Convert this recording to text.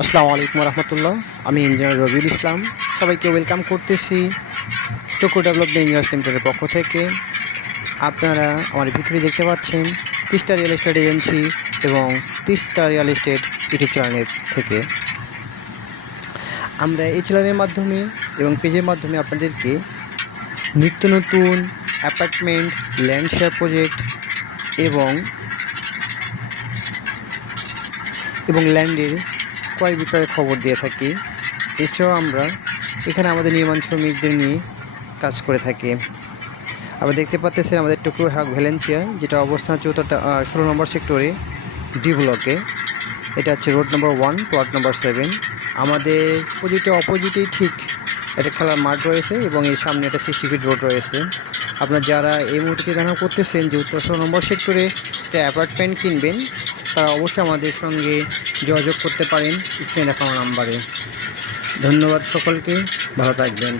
আসসালামু আলাইকুম রহমতুল্লাহ। আমি ইঞ্জিনিয়ার রবিউল ইসলাম। সবাইকে ওয়েলকাম করতেছি টোকো ডেভেলপমেন্ট ইঞ্জিনিয়ার্স লিমিটেডের পক্ষ থেকে। আপনারা আমার ভিডিওটি দেখতে পাচ্ছেন তিস্তা রিয়েল এস্টেট এজেন্সি এবং তিস্তা রিয়েল এস্টেট ইউটিউব চ্যানেলের থেকে। আমরা এই চ্যানেলের মাধ্যমে এবং পেজের মাধ্যমে আপনাদেরকে নিত্য নতুন অ্যাপার্টমেন্ট, ল্যান্ড শেয়ার প্রজেক্ট এবং ল্যান্ডের ক্রয় বিক্রয়ের খবর দিয়ে থাকি। এছাড়াও আমরা এখানে আমাদের নির্মাণ শ্রমিকদের নিয়ে কাজ করে থাকি। আপনারা দেখতে পাচ্ছেন আমাদের টোকিও হাক ভ্যালেন্সিয়া, যেটা অবস্থান হচ্ছে 16 নম্বর সেক্টরে ডি ব্লকে। এটা হচ্ছে রোড নম্বর 1, প্লট নম্বর 7। আমাদের প্রজেক্টের অপোজিটেই ঠিক একটা খেলার মাঠ রয়েছে এবং এর সামনে একটা 60 ফিট রোড রয়েছে। আপনারা যারা এই মুহূর্তে চিন্তা করতেছেন যে উত্তর 16 নম্বর সেক্টরে একটা অ্যাপার্টমেন্ট কিনবেন, তারা অবশ্যই আমাদের সঙ্গে যোগাযোগ করতে পারেন স্ক্রিনে দেখানো নাম্বারে। ধন্যবাদ সকলকে, ভালো থাকবেন।